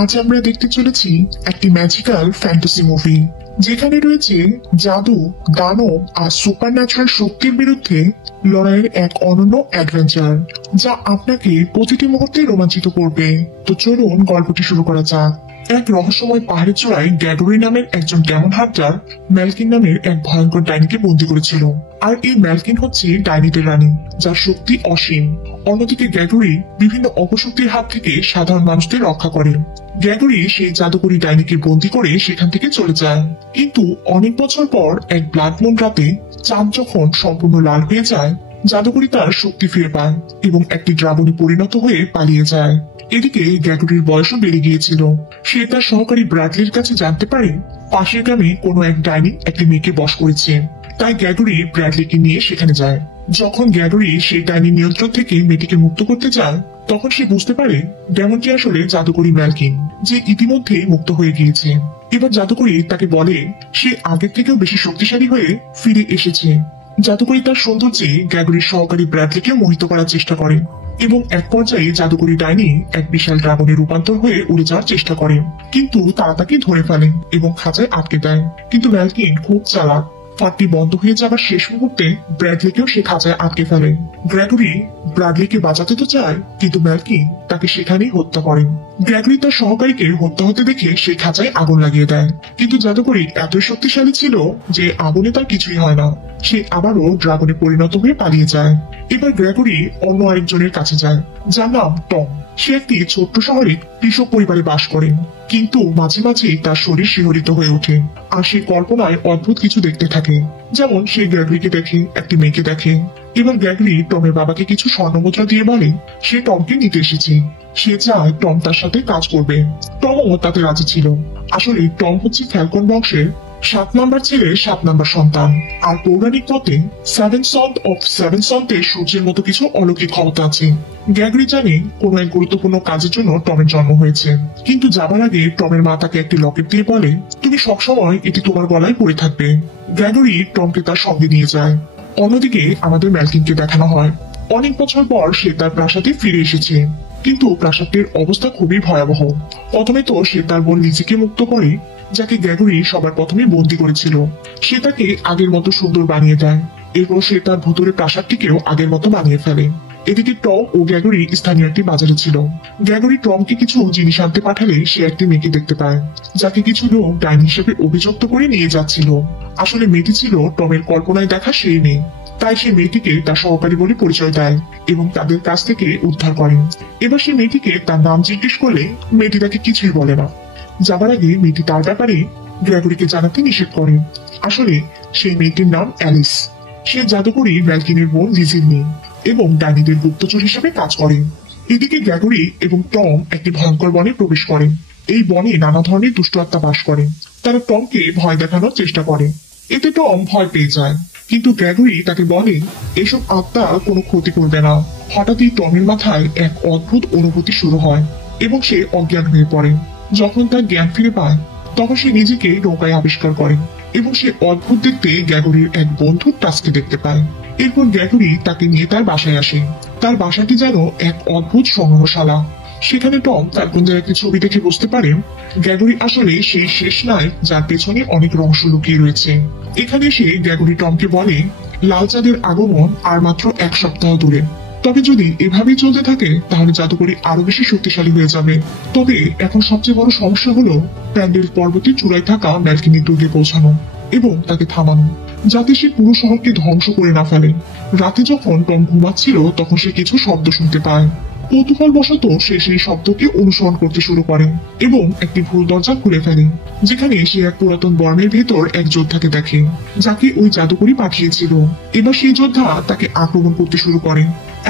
আজ আমরা দেখতে চলেছি একটি ম্যাজিক্যাল ফ্যান্টাসি মুভি, যেখানে রয়েছে জাদু, দানব আর সুপার ন্যাচারাল শক্তির বিরুদ্ধে লড়াইয়ের এক অনন্য অ্যাডভেঞ্চার, যা আপনাকে প্রতিটি মুহূর্তে রোমাঞ্চিত করবে। তো চলুন গল্পটি শুরু করা যাক। এক রহস্যময় পাহাড়ের চূড়ায় গ্যাগরি নামের একজন ডেমন হান্টার ম্যালকিন নামের এক ভয়ঙ্কর ডাইনিকে বন্দী করেছিল। আর এই ম্যালকিন হচ্ছে ডাইনিদের রানী, যার শক্তি অসীম। অন্যদিকে গ্যাগরি বিভিন্ন অপশক্তির হাত থেকে সাধারণ মানুষদের রক্ষা করে। গ্যাগরি সেই জাদুকরী ডাইনিকে বন্দী করে সেখান থেকে চলে যায়। কিন্তু অনেক বছর পর এক ব্লাড মুন রাতে চাঁদ যখন সম্পূর্ণ লাল হয়ে যায়, জাদুকরী তার শক্তি ফিরে পায় এবং একটি ড্রাগনে পরিণত হয়ে পালিয়ে যায়। এদিকে গ্যাগরির বয়সও বেড়ে গিয়েছিল। সে তার সহকারী ব্র্যাডলির কাছে জানতে পারে পাশের গ্রামে কোনো এক ডাইনি একটি মেয়েকে বশ করেছে। তাই গ্যাগরি ব্র্যাডলিকে নিয়ে সেখানে যায়। যখন গ্যাগরি সেই ডাইনি নিয়ন্ত্রণ থেকে মেয়েটিকে মুক্ত করতে চায়, তখন সে বুঝতে পারে ডেমনটি আসলে জাদুকরী ম্যালকিন, যে ইতিমধ্যে মুক্ত হয়ে গিয়েছে। এবার জাদুকরী তাকে বলে সে আগের থেকেও বেশি শক্তিশালী হয়ে ফিরে এসেছে। জাদুকরী তার সৌন্দর্যে গ্যাগরির সহকারী ব্র্যাডলিকে মোহিত করার চেষ্টা করে এবং এক পর্যায়ে জাদুকরী ডাইনি এক বিশাল ড্রাগনে রূপান্তর হয়ে উড়ে যাওয়ার চেষ্টা করে, কিন্তু তারা তাকে ধরে ফেলে এবং খাঁচায় আটকে দেয়। কিন্তু ম্যালকিন খুব চালাক। ফাঁকটি বন্ধ হয়ে যাবার শেষ মুহূর্তে ব্র্যাডলিকেও সে খাঁচায় আটকে ফেলে। গ্রেগরি ব্র্যাডলিকে বাঁচাতে তো চায়, কিন্তু ম্যালকিন তাকে সেখানেই হত্যা করে। গ্রেগরি তার সহকারীকে হত্যা হতে দেখে সেই খাঁচায় আগুন লাগিয়ে দেয়, কিন্তু জাদুকরী এতই শক্তিশালী ছিল যে আগুনে তার কিছুই হয় না। সে আবারও ড্রাগনে পরিণত হয়ে পালিয়ে যায়। এবার গ্রেগরি অন্য আরেকজনের কাছে যায়, যার নাম টম। সে একটি ছোট্ট শহরে কৃষক পরিবারে বাস করে, কিন্তু মাঝে মাঝে তার শরীর শিহরিত হয়ে ওঠে আর সে কল্পনায় অদ্ভুত কিছু দেখতে থাকে। যেমন সে গ্রেগরিকে দেখে, একটি মেয়েকে দেখে। এবার গ্রেগরি টমের বাবাকে কিছু স্বর্ণমুদ্রা দিয়ে বলে সে টমকে নিতে এসেছে। সে চায় টম তার সাথে কাজ করবে। টমও তাতে রাজি ছিল। আসলে টম হচ্ছে ফ্যালকন বংশের 7 নম্বর ছেলে, 7 নম্বর সন্তান। আর পৌরাণিক মতে 7 সন অফ 7 সন্তের সূর্যের মতো কিছু অলৌকিক ক্ষমতা আছে। গ্যাগরি জানে কোনো এক গুরুত্বপূর্ণ কাজের জন্য টমের জন্ম হয়েছে, কিন্তু যাবার আগে টমের মা তাকে একটি লকেট দিয়ে বলে তুমি সবসময় এটি তোমার গলায় পরে থাকবে। গ্যাগরি টমকে তার সঙ্গে নিয়ে যায়। অন্যদিকে আমাদের ম্যালকিনকে দেখানো হয় অনেক বছর পর সে তার প্রাসাদে ফিরে এসেছে, কিন্তু প্রাসাদটির অবস্থা খুবই ভয়াবহ। প্রথমে তো সে তার বোন লিজিকে মুক্ত করে, যাকে গ্যাগরি সবার প্রথমে বন্দী করেছিল। সে তাকে আগের মতো সুন্দর বানিয়ে দেয়। এরপর সে তার ভুতুরে প্রাসাদটিকেও আগের মতো বানিয়ে ফেলে। এদিকে টম ও গ্যাগরি স্থানীয় একটি বাজারে ছিল। গ্যাগরি টমকে কিছু জিনিস আনতে পাঠালে সে একটি মেয়েকে দেখতে পায়, যাকে কিছু লোক ডাইনি হিসেবে অভিযুক্ত করে নিয়ে যাচ্ছিল। আসলে মেয়েটি ছিল টমের কল্পনায় দেখা সেই মেয়ে। তাই সে মেয়েটিকে তার সহকারী বলে পরিচয় দেয় এবং তাদের কাছ থেকে উদ্ধার করেন। এবার সে মেয়েটিকে তার নাম জিজ্ঞেস করলে মেয়েটি তাকে কিছুই বলে না। যাবার আগে মেয়েটি তার ব্যাপারে গ্রেগরিকে জানাতে নিষেধ করে। আসলে সেই মেয়েটির নাম অ্যালিস। সে জাদুকরী ম্যালকিনের বোন লিজির মেয়ে এবং ডাইনিদের গুপ্তচর হিসেবে কাজ করে। এদিকে গ্রেগরি এবং টম একটি ভয়ঙ্কর বনে প্রবেশ করে। এই বনে নানা ধরনের দুষ্ট আত্মা বাস করে। তারা টমকে ভয় দেখানোর চেষ্টা করে। এতে টম ভয় পেয়ে যায়, কিন্তু গ্রেগরি তাকে বলে এসব আত্মা কোনো ক্ষতি করবে না। হঠাৎই টমের মাথায় এক অদ্ভুত অনুভূতি শুরু হয় এবং সে অজ্ঞান হয়ে পড়ে। যখন তার জ্ঞান ফিরে পায়, তখন সে নিজেকে নৌকায় আবিষ্কার করে এবং সে অদ্ভুত দেখতে গ্রেগরির এক বন্ধুর টাস্কে দেখতে পায়। এরপর গ্রেগরি তাকে নিয়ে তার বাসায় আসে। তার বাসাটি যেন এক অদ্ভুত সংগ্রহশালা। সেখানে টম তার বন্ধুর একটি ছবি দেখে বুঝতে পারে গ্রেগরি আসলে সেই শেষ নায়ক, যার পেছনে অনেক রহস্য লুকিয়ে রয়েছে। এখানে সে গ্রেগরি টমকে বলে লাল চাঁদের আগমন আর মাত্র 1 সপ্তাহ দূরে। তবে যদি এভাবেই চলতে থাকে তাহলে জাদুকরী আরো বেশি শক্তিশালী হয়ে যাবে। তবে এখন সবচেয়ে বড় সমস্যা হলো প্যান্ডেল পর্বতের চূড়ায় থাকা ম্যালকিনের দুর্গে পৌঁছানো এবং তাকে থামানো, যাতে সে পুরো শহরকে ধ্বংস করে না ফেলে। রাতে যখন টম ঘুমাচ্ছিল তখন সে কিছু শব্দ শুনতে পায়। কৌতূহলবশত সে সেই শব্দকে অনুসরণ করতে শুরু করে এবং একটি ভুল দরজা খুলে ফেলে, যেখানে সে এক পুরাতন বর্মের ভেতর এক যোদ্ধাকে দেখে, যাকে ওই জাদুকরী পাঠিয়েছিল। এবার সেই যোদ্ধা তাকে আক্রমণ করতে শুরু করে।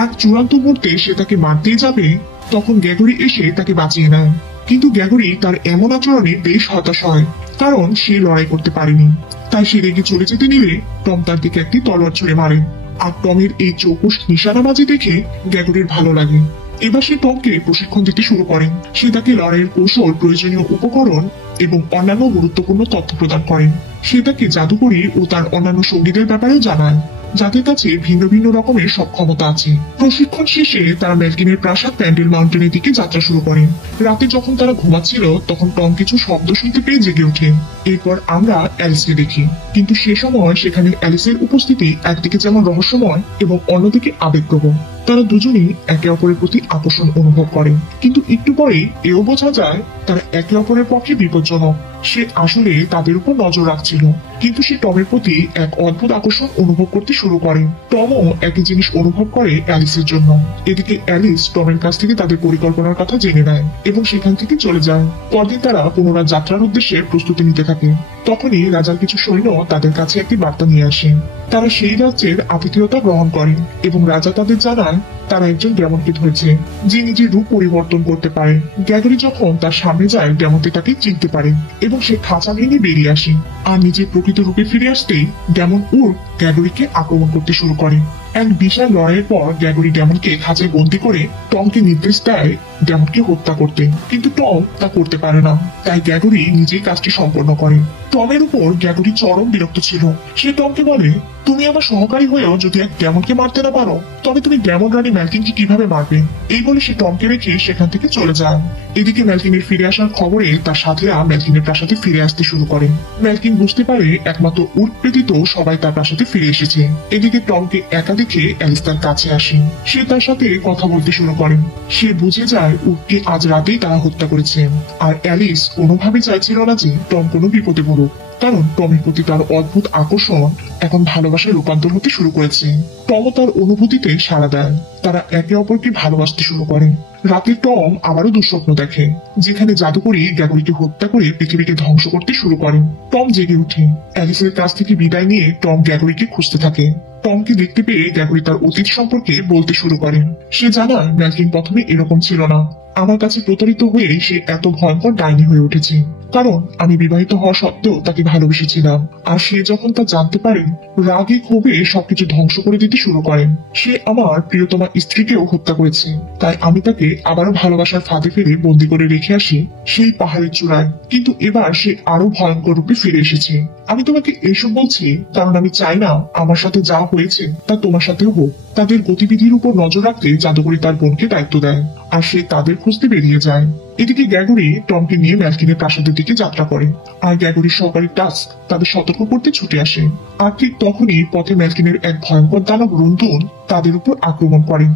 এক চূড়ান্ত মুহূর্তে সে তাকে মারতেই যাবে, তখন গ্রেগরি এসে তাকে বাঁচিয়ে নেয়। কিন্তু গ্রেগরি তার এমন আচরণে বেশ হতাশ হয়, কারণ সে লড়াই করতে পারেনি। তাই সে রেগে চলে যেতে নিলে টম তার দিকে একটি তলোয়ার ছুঁড়ে মারে। আর টমের এই চৌকস নিশানাবাজি দেখে গ্রেগরির ভালো লাগে। এবার সে টমকে প্রশিক্ষণ দিতে শুরু করে। সে তাকে লড়াইয়ের কৌশল, প্রয়োজনীয় উপকরণ এবং অন্যান্য গুরুত্বপূর্ণ তথ্য প্রদান করে। সে তাকে জাদুকরী ও তার অন্যান্য সঙ্গীদের ব্যাপারেও জানায়। যাদের কাছে ভিন্ন ভিন্ন রকমের সব ক্ষমতা আছে। প্রশিক্ষণ শেষে তারা ম্যালকিনের প্রাসাদ প্যান্ডেল মাউন্টেনের দিকে যাত্রা শুরু করেন। রাতে যখন তারা ঘুমাচ্ছিল তখন টম কিছু শব্দ শুনতে পেয়ে জেগে ওঠে। এরপর আমরা অ্যালিসকে দেখি, কিন্তু সে সময় সেখানে অ্যালিসের উপস্থিতি একদিকে যেমন রহস্যময় এবং অন্যদিকে আবেগপ্রবণ। তারা দুজনেই একে অপরের প্রতি আকর্ষণ অনুভব করেন, কিন্তু একটু পরেই এও বোঝা যায় তারা একে অপরের পক্ষে বিপজ্জনক। সে আসলে তাদের উপর নজর রাখছিল, কিন্তু সে টমের প্রতি এক অদ্ভুত আকর্ষণ অনুভব করতে শুরু করে। টমও একই জিনিস অনুভব করে অ্যালিসের জন্য। এদিকে অ্যালিস টমের কাছ থেকে তাদের পরিকল্পনার কথা জেনে নেয় এবং সেখান থেকে চলে যায়। পরদিন তারা পুনরায় যাত্রার উদ্দেশ্যে প্রস্তুতি নিতে থাকে। তখনই রাজার কিছু সৈন্য তাদের কাছে একটি বার্তা নিয়ে আসে। তারা সেই রাজ্যের আতিথেয়তা গ্রহণ করেন এবং রাজা তাদের জানান তারা একজন ডেমনকে ধরেছে যে নিজের রূপ পরিবর্তন করতে পারে। গ্যাগরি যখন তার সামনে যায় ডেমনটি তাকে চিনতে পারে এবং সে খাঁচা ভেঙে বেরিয়ে আসে। আর নিজের প্রকৃত রূপে ফিরে আসতেই ডেমন উর্ক গ্যাগরিকে আক্রমণ করতে শুরু করে। এক বিশাল লড়াইয়ের পর গ্যাগরি ডেমনকে খাঁচায় বন্দি করে টমকে নির্দেশ দেয় ডেমনকে হত্যা করতে, কিন্তু টম তা করতে পারে না। তাই গ্যাগরি নিজেই কাজটি সম্পন্ন করে। টমের উপর গ্যাগরি চরম বিরক্ত ছিল। সে টমকে বলে, তুমি আমার সহকারী হয়েও যদি এক ডেমনকে মারতে না পারো তবে তুমি ডেমন রানী ম্যালকিনকে কিভাবে মারবে? এই বলে সে টমকে রেখে সেখান থেকে চলে যায়। এদিকে ম্যালকিনের ফিরে আসার খবরে তার সাথীরা ম্যালকিনের প্রাসাদে ফিরে আসতে শুরু করে। ম্যালকিন বুঝতে পারে একমাত্র উর্ক ব্যতীত সবাই তার প্রাসাদে ফিরে এসেছে। এদিকে টমকে একা দেখে অ্যালিস তার কাছে আসে। সে তার সাথে কথা বলতে শুরু করে। সে বুঝে যায় উর্ককে আজ রাতেই তারা হত্যা করেছে। আর অ্যালিস কোনোভাবে চাইছিল না যে টম কোনো বিপদে পড়ুক, কারণ টমের প্রতি তার অদ্ভুত আকর্ষণ এখন ভালোবাসায় রূপান্তর হতে শুরু করেছে। টমও তার অনুভূতিতে সাড়া দেয়। তারা একে অপরকে ভালোবাসতে শুরু করে। রাতে টম আবারও দুঃস্বপ্ন দেখে, যেখানে জাদুকরী গ্যাগরিকে হত্যা করে পৃথিবীকে ধ্বংস করতে শুরু করে। টম জেগে ওঠে। অ্যালিসের কাছ থেকে বিদায় নিয়ে টম গ্যাগরিকে খুঁজতে থাকে। টমকে দেখতে পেয়ে গ্যাগরি তার অতীত সম্পর্কে বলতে শুরু করে। সে জানায় ম্যালকিন প্রথমে এরকম ছিল না। আমার কাছে প্রতারিত হয়ে সে এত ভয়ঙ্কর ডাইনি হয়ে উঠেছে, কারণ আমি বিবাহিত হওয়া সত্ত্বেও তাকে ভালোবেসেছিলাম। আর সে যখন তা জানতে পারে রাগে ক্ষোভে সবকিছু ধ্বংস করে দিতে শুরু করেন। সে আমার প্রিয়তমা স্ত্রীকেও হত্যা করেছে। তাই আমি তাকে আবারও ভালোবাসার ফাঁদে ফেলে বন্দি করে রেখে আসি সেই পাহাড়ের চূড়ায়। কিন্তু এবার সে আরো ভয়ঙ্কর রূপে ফিরে এসেছে। আমি তোমাকে এসব বলছি কারণ আমি চাই না আমার সাথে যা হয়েছে তা তোমার সাথেও হোক। তাদের গতিবিধির উপর নজর রাখতে জাদুকরী তার বোনকে দায়িত্ব দেয়, আর সে তাদের খুঁজতে বেরিয়ে যায়। এদিকে গ্যাগরি টমকে নিয়ে ম্যালকিনের প্রাসাদের দিকে যাত্রা করে, আর গ্যাগরির সহকারী টাস্ক তাদের সতর্ক করতে ছুটে আসে। আর ঠিক তখনই পথে ম্যালকিনের এক ভয়ঙ্কর দানব রুন্দুন তাদের উপর আক্রমণ করেন।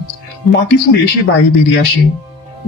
মাটি ফুঁড়ে সে বাইরে বেরিয়ে আসে।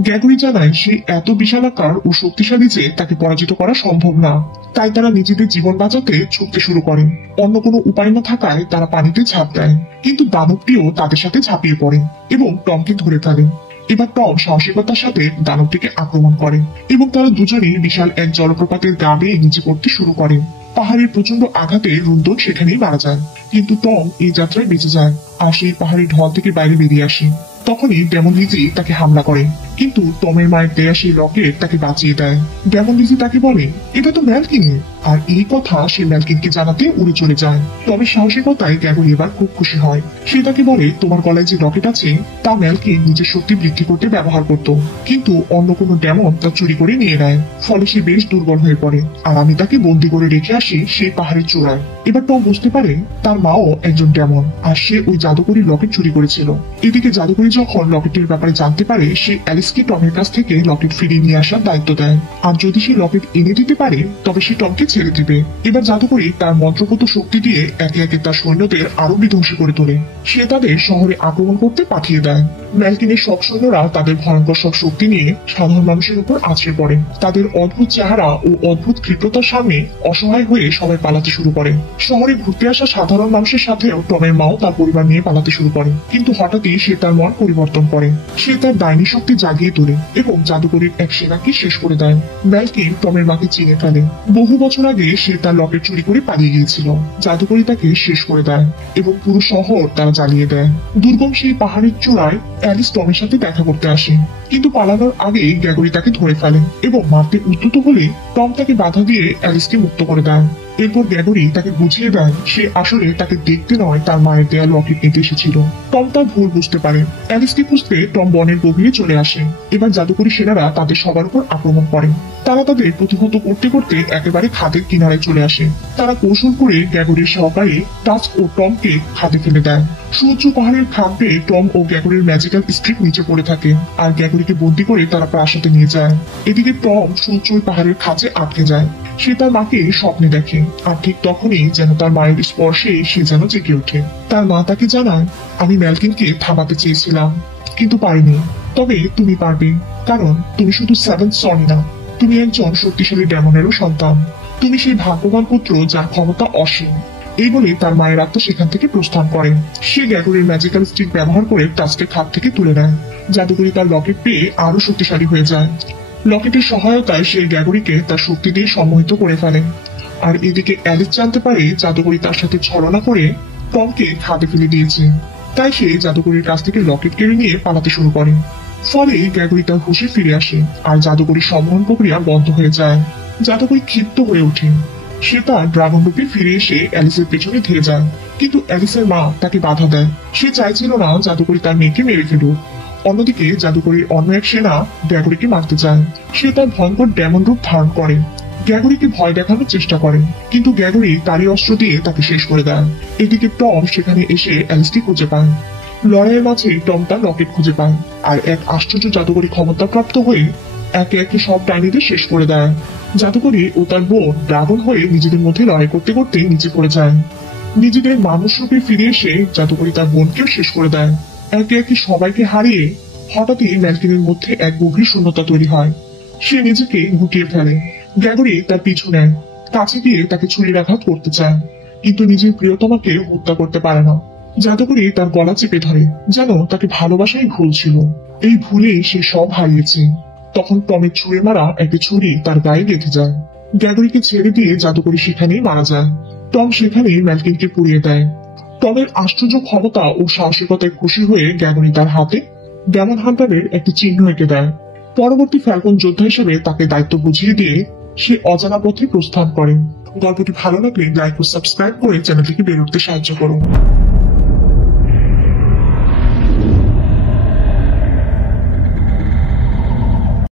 গ্যাগরি জানায় সে এত বিশালাকার ও শক্তিশালী যে তাকে পরাজিত করা সম্ভব না। তাই তারা নিজেদের জীবন বাঁচাতে ছুটতে শুরু করেন। অন্য কোনো উপায় না থাকায় তারা পানিতে ঝাঁপ দেয়, কিন্তু দানবটিও তাদের সাথে ঝাঁপিয়ে পড়ে এবং টমকে ধরে ফেলে। এবার টম সাহসিকতার সাথে দানবটিকে আক্রমণ করে এবং তারা দুজনেই বিশাল এক জলপ্রপাতের গা বেয়ে নিচে পড়তে শুরু করে। পাহাড়ের প্রচন্ড আঘাতে রুন্দন সেখানেই মারা যায়, কিন্তু টম এই যাত্রায় বেঁচে যায় আর সেই পাহাড়ের ঢল থেকে বাইরে বেরিয়ে আসে। তখনই ডেমন লিজি তাকে হামলা করে, কিন্তু টমের মায়ের দেয়া সেই রকেট তাকে বাঁচিয়ে দেয়। ডেমন লিজি তাকে বলে, এটা তো ম্যালকিনের। আর এই কথা সে ম্যালকিনকে জানাতে উড়ে চলে যায়। টমের সাহসিকতায় গ্যাগরি এবার খুব খুশি হয়। সে তাকে বলে, তোমার গলায় যে রকেট আছে তা ম্যালকিন নিজের শক্তি বৃদ্ধি করতে ব্যবহার করত, কিন্তু অন্য কোনো ডেমন তা চুরি করে নিয়ে নেয়। ফলে সে বেশ দুর্বল হয়ে পড়ে, আর আমি তাকে বন্দি করে রেখে আসি সেই পাহাড়ের চূড়ায়। এবার টম বুঝতে পারে তার মাও একজন ডেমন, আর সে ওই জাদুকরীর লকেট চুরি করেছিল। এদিকে জাদুকরী যখন লকেটের ব্যাপারে জানতে পারে, সে অ্যালিসকে টমের কাছ থেকে লকেট ফিরিয়ে নিয়ে আসার দায়িত্ব দেয়। আর যদি সে লকেট এনে দিতে পারে তবে সে টমকে ছেড়ে দিবে। এবার জাদুকরী তার মন্ত্রগত শক্তি দিয়ে একে একে তার সৈন্যদের আরো বিধ্বংসী করে তোলে। সে তাদের শহরে আক্রমণ করতে পাঠিয়ে দেয়। ম্যালকিনের সব সৈন্যরা তাদের ভয়ঙ্কর সব শক্তি নিয়ে সাধারণ মানুষের উপর আছড়ে পড়ে। তাদের অদ্ভুত চেহারা ও অদ্ভুত ক্ষিপ্রতার সামনে অসহায় হয়ে সবাই পালাতে শুরু করে। শহরে ঘুরতে আসা সাধারণ মানুষের সাথেও টমের মাও তার পরিবার নিয়ে পালাতে শুরু করে, কিন্তু হঠাৎই সে তার মন পরিবর্তন করে। সে তার ডাইনি শক্তি জাগিয়ে তোলে এবং জাদুকরীর এক সেনাকে শেষ করে দেয়। ম্যালকিন টমের মাকে চিনে ফেলে। বহু বছর আগে সে তার লকেট চুরি করে পালিয়ে গিয়েছিল। জাদুকরী তাকে শেষ করে দেয় এবং পুরো শহর তারা জ্বালিয়ে দেয়। দুর্গম সেই পাহাড়ের চূড়ায় অ্যালিস টমের সাথে দেখা করতে আসে, কিন্তু পালানোর আগে গ্যাগরি তাকে ধরে ফেলে এবং মারতে উদ্যত হলে টম তাকে বাধা দিয়ে অ্যালিসকে মুক্ত করে দেয়। এরপর গ্যাগরি তাকে বুঝিয়ে দেয় সে আসলে তাকে দেখতে নয়, তার মায়ের দেয়া লকেট নিতে এসেছিল। টম তার ভুল বুঝতে পারে। অ্যালিসকে খুঁজতে টম বনের গভীরে চলে আসে। এবার জাদুকরী সেনারা তাদের সবার উপর আক্রমণ করে। তারা তাদের প্রতিহত করতে করতে একেবারে খাদের কিনারায় চলে আসে। তারা কৌশল করে গ্যাগরির সহকারী টাস্ক ও টমকে খাদে ফেলে দেয়। সূর্য পাহাড়ের খাদ পেয়ে টম ও গ্যাগরির ম্যাজিক্যাল স্ট্রিক নিচে পড়ে থাকে, আর গ্যাগরিকে বন্দি করে তারা প্রাসাদে নিয়ে যায়। এদিকে টম সূর্য পাহাড়ের খাঁচে আটকে যায়। সে তার মাকে স্বপ্নে দেখে, আর ঠিক তখনই যেন তার মায়ের স্পর্শে সে যেন জেগে ওঠে। তার মা তাকে জানায়, আমি ম্যালকিনকে থামাতে চেয়েছিলাম কিন্তু পারিনি, তবে তুমি পারবে, কারণ তুমি শুধু সেভেন্থ সনি না, তুমি একজন শক্তিশালী ডেমনেরও সন্তান। তুমি সেই ভাগ্যবান পুত্র যার ক্ষমতা অসীম। এই বলে তার মায়ের আত্মা সেখান থেকে প্রস্থান করে। সে গ্যাগরির ম্যাজিক্যাল স্টিক ব্যবহার করে টাস্কে খাদ থেকে তুলে নেয়। জাদুকরি তার লকেট পেয়ে আরো শক্তিশালী হয়ে যায়। লকেটের সহায়তায় সে গ্যাগরিকে তার শক্তি দিয়ে সম্মোহিত করে ফেলে। আর এদিকে অ্যালিস জানতে পারে জাদুকরি তার সাথে ছলনা করে টমকে খাদে ফেলে দিয়েছে। তাই সে জাদুকরির কাছ থেকে লকেট কেড়ে নিয়ে পালাতে শুরু করে। ফলে গ্যাগরি তার হুঁশে ফিরে আসে, আর জাদুকরির সম্মোহন প্রক্রিয়া বন্ধ হয়ে যায়। জাদুকরি ক্ষিপ্ত হয়ে ওঠে। সে তার ড্রাগন রূপে ফিরে এসে অ্যালিসের পেছনে ধেয়ে যায়, কিন্তু অ্যালিসের মা তাকে বাধা দেয়। সে চাইছিল না জাদুকরি তার মেয়েকে মেরে ফেলুক। অন্যদিকে জাদুকরির অন্য এক সেনা গ্যাগরিকে মারতে চায়। সে তার ভয়ঙ্কর ডেমন রূপ ধারণ করে। গ্যাগরিকে ভয় দেখানোর চেষ্টা করে, কিন্তু গ্যাগরি তারই অস্ত্র দিয়ে তাকে শেষ করে দেয়। এদিকে টম সেখানে এসে অ্যালিসকে খুঁজে পায়। লড়াইয়ের মাঝে টম তার লকেট খুঁজে পায়, আর এক আশ্চর্য জাদুকরী ক্ষমতা প্রাপ্ত হয়ে একে একে সব প্রাণীদের শেষ করে দেয়। জাদুকরী ও তার বোন ড্রাগন হয়ে নিজেদের মধ্যে লড়াই করতে করতে নিচে পড়ে যায়। নিজেদের মানুষ রূপে ফিরে এসে জাদুকরী তার বোনকেও শেষ করে দেয়। একে একে সবাইকে হারিয়ে হঠাৎই ম্যালকিনের মধ্যে এক গভীর শূন্যতা তৈরি হয়। সে নিজেকে গুটিয়ে ফেলে। গ্যাগরি তার পিছু নেয়, কাছে গিয়ে তাকে ছুরির আঘাত করতে চায়, কিন্তু নিজের প্রিয়তমাকে হত্যা করতে পারে না। জাদুকরী তার গলা চেপে ধরে, যেন তাকে ভালোবাসাই ভুল ছিল। এই ভুলে সে সব হারিয়েছে। তখন টমের ছুঁড়ে মারা একটি ছুরি তার গায়ে গেঁথে যায়। গ্যাগরিকে ছেড়ে দিয়ে জাদুকরী সেখানেই মারা যায়। টম সেখানেই ম্যালকিনকে পুড়িয়ে দেয়। টমের আশ্চর্য ক্ষমতা ও সাহসিকতায় খুশি হয়ে গ্যাগরি তার হাতে ডেমন হান্টারের একটি চিহ্ন এঁকে দেয়। পরবর্তী ফ্যালকন যোদ্ধা হিসেবে তাকে দায়িত্ব বুঝিয়ে দিয়ে সে অজানা পথে প্রস্থান করে। গল্পটি ভালো লাগলে লাইক ও সাবস্ক্রাইব করে চ্যানেলটিকে বের করতে সাহায্য করুন।